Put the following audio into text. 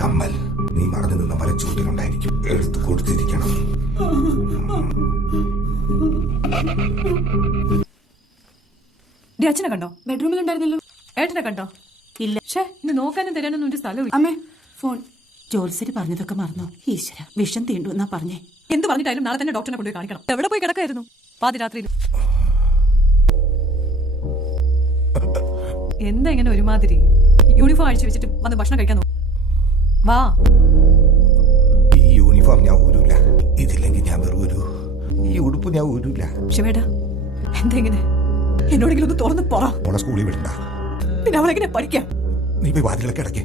കമ്മൽ നീ മറന്നു നിന്ന പല ചോദ്യങ്ങളുണ്ടായിരിക്കും, എടുത്തു കൊടുത്തിരിക്കണം. അച്ഛനെ കണ്ടോ? ബെഡ്റൂമിലുണ്ടായിരുന്നല്ലോ. ഏട്ടനെ കണ്ടോ? ഇല്ല. ഷേ, ഇന്ന് നോക്കാനും തരാനൊന്നും ഒരു സ്ഥലവും. അമ്മേ ഫോൺ. ജോത്സരി പറഞ്ഞതൊക്കെ മറന്നോ? ഈശ്വര, വിഷം തീണ്ടുന്നാ പറഞ്ഞേ. എന്ത് പറഞ്ഞിട്ടായാലും നാളെ തന്നെ ഡോക്ടറിനെ കൊണ്ടുപോയി കാണിക്കണം. എവിടെ പോയി കിടക്കായിരുന്നു പാതിരാത്രിയിൽ? എന്താ ഇങ്ങനെ ഒരുമാതിരി? യൂണിഫോം അഴിച്ചു വെച്ചിട്ട് വന്ന് ഭക്ഷണം കഴിക്കാൻ നോക്കും. വാ. ഈ യൂണിഫോം ഞാൻ ഊരൂല, ഇതില്ലെങ്കിൽ ഞാൻ വെറും ഈ ഉടുപ്പ് ഞാൻ ഊരൂല. ശിവേട്ടാ, എന്താ ഇങ്ങനെ? എന്നോടെങ്കിലും ഒന്ന് തുറന്ന് പറ. സ്കൂളിൽ വിടണ്ട. പിന്നെ അവളെങ്ങനെ പഠിക്കാം? നീ പോയി വാതിലൊക്കെ അടയ്ക്കേ.